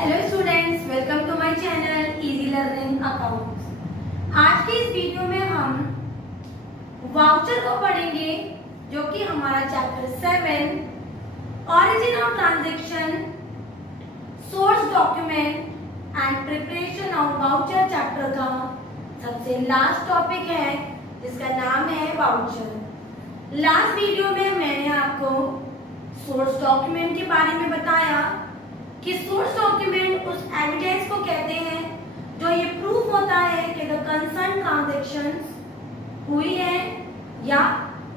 Hello students, welcome to my channel easy learning accounts. आज के इस वीडियो में हम वाउचर को पढ़ेंगे, जो कि हमारा chapter 7 origin of transaction, source document and preparation of voucher chapter का सबसे लास्ट टॉपिक है, जिसका नाम है वाउचर। लास्ट वीडियो में मैंने आपको सोर्स डॉक्यूमेंट के बारे में बताया कि सोर्स डॉक्यूमेंट उस एविडेंस को कहते हैं जो ये प्रूफ होता है कि द कंसर्न ट्रांजैक्शंस हुई है या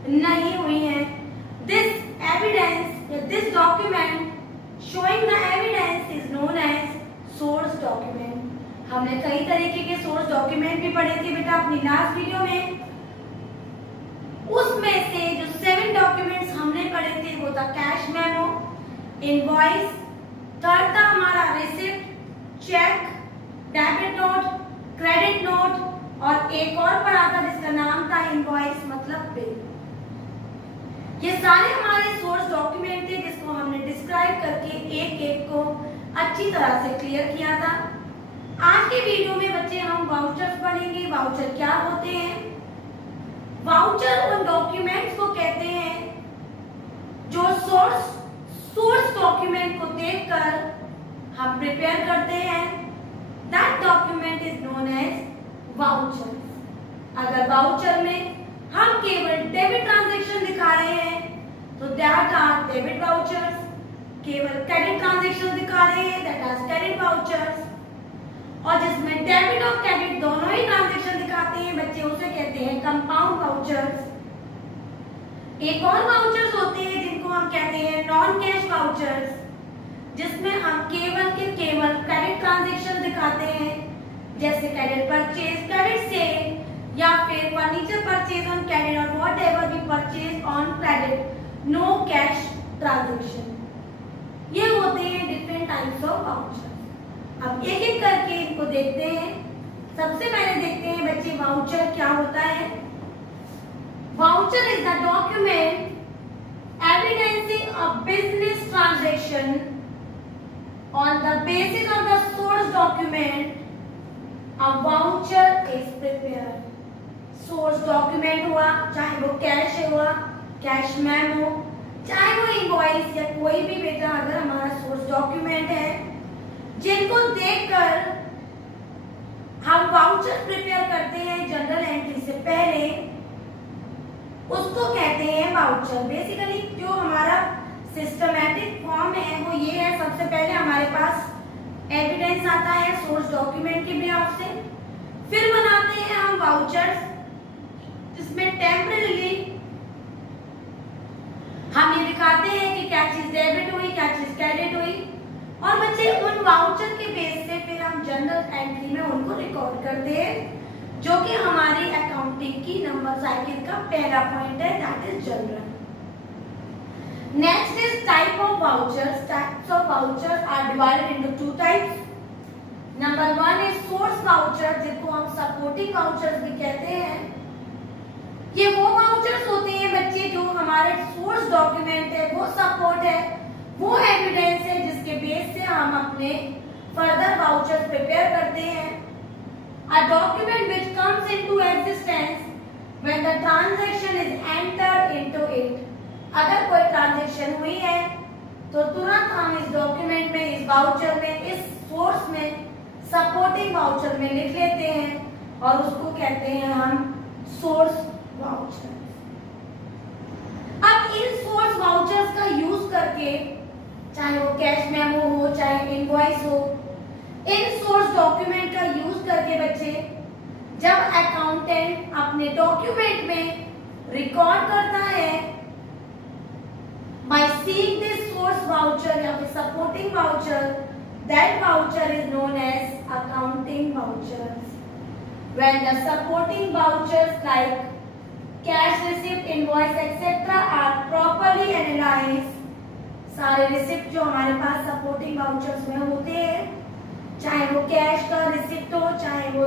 नहीं हुई है। दिस एविडेंस या this document showing the evidence is known as source document. हमने कई तरीके के सोर्स डॉक्यूमेंट भी पढ़े थे बेटा अपनी लास्ट वीडियो में। उसमें से जो 7 डॉक्यूमेंट्स हमने पढ़े थे वो था कैश मेमो, इनवॉइस, थर्ड था हमारा receipt, cheque, debit note, credit note और एक और पढ़ा था जिसका नाम था इनवॉइस मतलब बिल। ये सारे हमारे सोर्स डॉक्यूमेंट थे जिसको हमने डिस्क्राइब करके एक एक को अच्छी तरह से क्लियर किया था। आज के वीडियो में बच्चे हम वाउचर्स पढ़ेंगे। वाउचर क्या होते हैं? वाउचर उन डॉक्यूमेंट्स को कहते हैं जो सोर्स डॉक्यूमेंट को देखकर हम प्रिपेयर करते हैं। That document is known as voucher. अगर वाउचर में हम केवल डेबिट ट्रांजैक्शन दिखा रहे हैं तो दैट आर डेबिट वाउचर्स। केवल क्रेडिट ट्रांजैक्शन दिखा रहे हैं दैट आर क्रेडिट वाउचर्स। और जिसमें डेबिट और क्रेडिट दोनों ही ट्रांजैक्शन दिखाते हैं बच्चे, उसे कहते हैं कंपाउंड वाउचर्स। एक और वाउचर्स होते हैं जिनको हम कहते हैं नॉन कैश वाउचर्स, जिसमें हम केवल क्रेडिट ट्रांजैक्शन दिखाते हैं, जैसे क्रेडिट परचेज, क्रेडिट सेल या फिर फर्नीचर परचेज ऑन क्रेडिट और whatever we purchase on credit, no cash transaction. ये होते हैं डिफरेंट टाइप्स ऑफ वाउचर्स। अब एक एक करके इनको देखते हैं। सबसे पहले देखते हैं बच्चे वाउचर क्या होता है। Voucher is the document evidencing a business transaction on the basis of the source document. A voucher is prepared. Source document हुआ, चाहे वो कैश हुआ, कैश मेमो, चाहे वो इनवॉइस या कोई भी बेटा अगर हमारा सोर्स डॉक्यूमेंट है, जिनको देखकर हम वाउचर प्रिपेयर करते हैं जनरल एंट्री से पहले, उसको कहते हैं वाउचर। बेसिकली जो हमारा सिस्टमैटिक फॉर्म है वो ये है। सबसे पहले हमारे पास एविडेंस आता है सोर्स डॉक्यूमेंट के बिहाफ से, फिर बनाते हैं हम वाउचर्स, जिसमें टेम्परेरी हम ये दिखाते हैं कि क्या चीज डेबिट हुई, क्या चीज क्रेडिट हुई, और बच्चे उन वाउचर के बेस से फिर हम जनरल एंट्री में उनको रिकॉर्ड करते हैं, जो कि हमारी अकाउंटिंग की नंबर साइकिल का पहला पॉइंट है, that is general. Next is type of vouchers. Types of vouchers are divided into 2 types. Number 1 is source voucher, जिनको हम सपोर्टिंग वाउचर्स भी कहते हैं। ये वो वाउचर्स होते हैं बच्चे जो हमारे सोर्स डॉक्यूमेंट है, वो सपोर्ट है, वो एविडेंस है जिसके बेस से हम अपने फर्दर वाउचर्स प्रिपेयर करते हैं। A document which comes into existence when the transaction is entered into it. अगर कोई ट्रांजैक्शन हुई है तो तुरंत हम इस डॉक्यूमेंट में, इस वाउचर में, इस सोर्स में, सपोर्टिंग वाउचर में लिख लेते हैं और उसको कहते हैं हम सोर्स वाउचर। अब इन सोर्स वाउचर्स का यूज करके, चाहे वो कैश मेमो हो, चाहे इनवॉइस हो, इन सोर्स डॉक्यूमेंट का यूज करके बच्चे जब अकाउंटेंट अपने डॉक्यूमेंट में रिकॉर्ड करता है, by seeing this source voucher या फिर supporting voucher, that voucher is known as accounting vouchers. When the supporting vouchers like cash receipt, invoice etcetera are properly analysed, सारे रिसिप्ट जो हमारे पास सपोर्टिंग वाउचर्स में होते हैं, चाहे वो कैश का रिसिप्ट हो, चाहे वो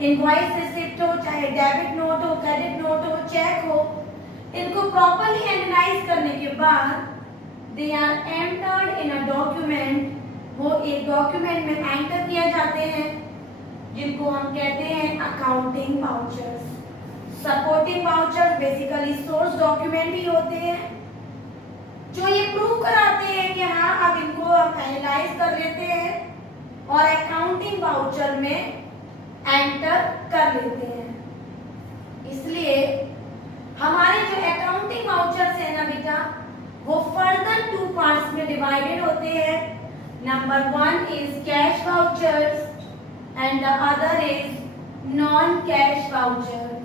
इनवॉइस रिसिप्ट हो, चाहे डेबिट नोट हो, क्रेडिट नोट हो, चेक हो, इनको प्रॉपर्ली एनालाइज करने के बाद they are entered in a document, वो एक डॉक्यूमेंट में एंटर किए जाते हैं, जिनको हम कहते हैं accounting vouchers. Supporting vouchers basically source document ही होते हैं, जो ये प्रूव कराते हैं कि हाँ अब इनको हम एनालाइज कर लेते हैं और अकाउंटिंग वाउचर में एंटर कर लेते हैं। इसलिए हमारे जो अकाउंटिंग वाउचर्स है ना बेटा, वो फर्दर 2 पार्ट्स में डिवाइडेड होते हैं। Number 1 is cash vouchers and the other is non cash vouchers.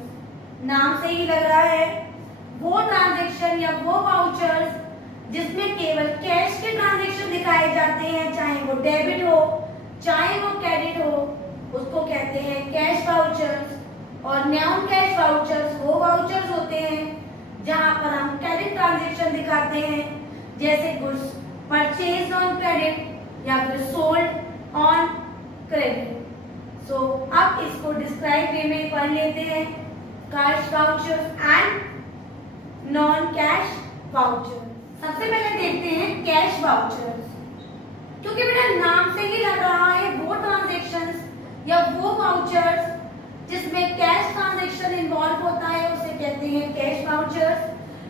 नाम से ही लग रहा है, वो ट्रांजैक्शन या वो वाउचर्स जिसमें केवल कैश के ट्रांजैक्शन दिखाए जाते हैं, चाहे वो डेबिट हो चाहे वो क्रेडिट हो, उसको कहते हैं कैश वाउचर्स। और नॉन कैश वाउचर्स वो वाउचर्स होते हैं जहां पर हम क्रेडिट ट्रांजैक्शन दिखाते हैं, जैसे गुड्स परचेज ऑन क्रेडिट या फिर सोल्ड ऑन क्रेडिट। सो अब इसको डिस्क्राइब वे में पढ़ लेते हैं, cash vouchers and non cash vouchers. सबसे पहले देखते हैं कैश वाउचर्स, क्योंकि बेटा नाम से ही लग रहा है वो ट्रांजैक्शंस या वो वाउचर्स जिसमें कैश ट्रांजैक्शन इन्वॉल्व होता है, उसे कहते हैं cash vouchers.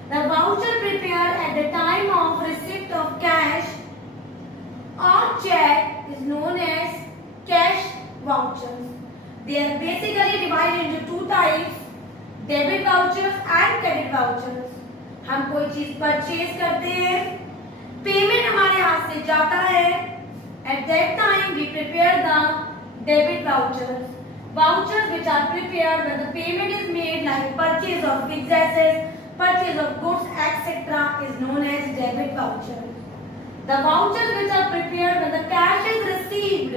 The voucher prepared at the time of receipt of cash और cheque is known as cash vouchers. They are basically divided into 2 types, debit vouchers and credit vouchers. हम कोई चीज purchase करते हैं, पेमेंट हमारे हाथ से जाता है, at that time we prepare the debit vouchers. Vouchers which are prepared when the payment is made, like purchase of fixed assets, purchase of goods, etc., is known as debit vouchers. The vouchers which are prepared when the cash is received,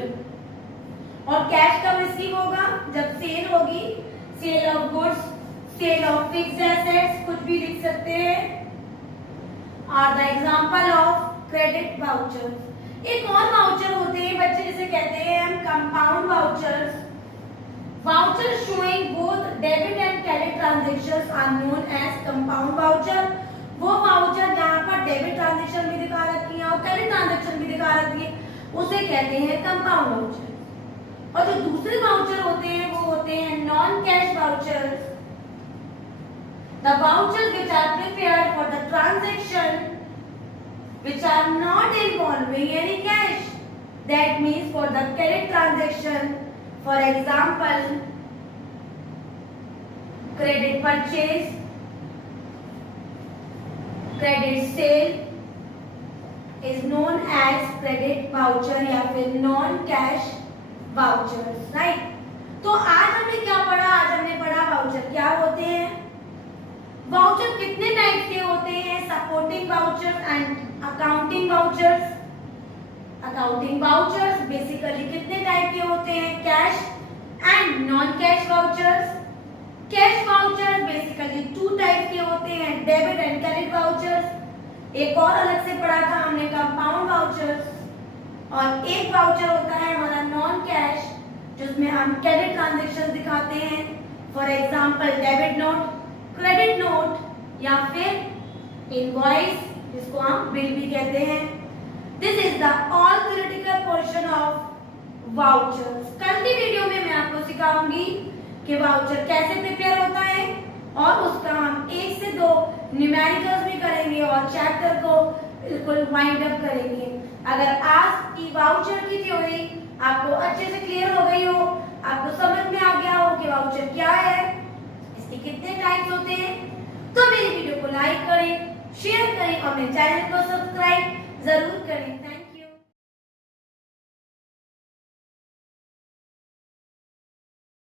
और cash कब receive होगा? जब sale होगी, sale of goods, sale of fixed assets, कुछ भी लिख सकते हैं। Are the example of credit vouchers. एक और वाउचर होते हैं बच्चे, जिसे कहते हैं हम compound vouchers. Vouchers showing both debit and credit transactions are known as compound voucher। वो वाउचर जहाँ पर डेबिट ट्रांजैक्शन भी दिखा रखी है और क्रेडिट ट्रांजैक्शन भी दिखा रखी है, उसे कहते हैं कंपाउंड वाउचर। और जो दूसरे वाउचर होते हैं वो होते हैं non cash vouchers. The vouchers which are prepared for the transaction which are not involving any cash, that means for the credit transaction, for example credit purchase, credit sale is known as credit voucher या फिर non cash vouchers, right? तो आज हमने क्या पढ़ा? आज हमने पढ़ा वाउचर क्या होते हैं, वाउचर कितने टाइप के होते हैं, supporting vouchers and accounting vouchers. Accounting vouchers basically कितने टाइप के होते हैं, cash and non cash vouchers. Cash vouchers basically 2 type के होते हैं, डेबिट एंड क्रेडिट वाउचर्स। एक और अलग से पढ़ा था हमने कंपाउंड वाउचर्स, और एक वाउचर होता है हमारा नॉन कैश, जिसमें हम क्रेडिट ट्रांजैक्शन दिखाते हैं, for example debit note, credit note या फिर इनवॉइस, जिसको हम बिल भी कहते हैं। This is the all theoretical portion of vouchers। कल की वीडियो में मैं आपको सिखाऊंगी कि वाउचर कैसे प्रिपेयर होता है, और उसका हम 1 से 2 न्यूमेरिकल्स भी करेंगे और चैप्टर को बिल्कुल वाइंड अप करेंगे। अगर आज की वाउचर की थ्योरी आपको अच्छे से क्लियर हो गई हो, आपको समझ में आ गया हो कि वाउचर क्या है, इसके कितने टाइप्स होते हैं, तो मेरी वीडियो को लाइक करें, शेयर करें और मेरे चैनल को सब्सक्राइब जरूर करें। Thank you.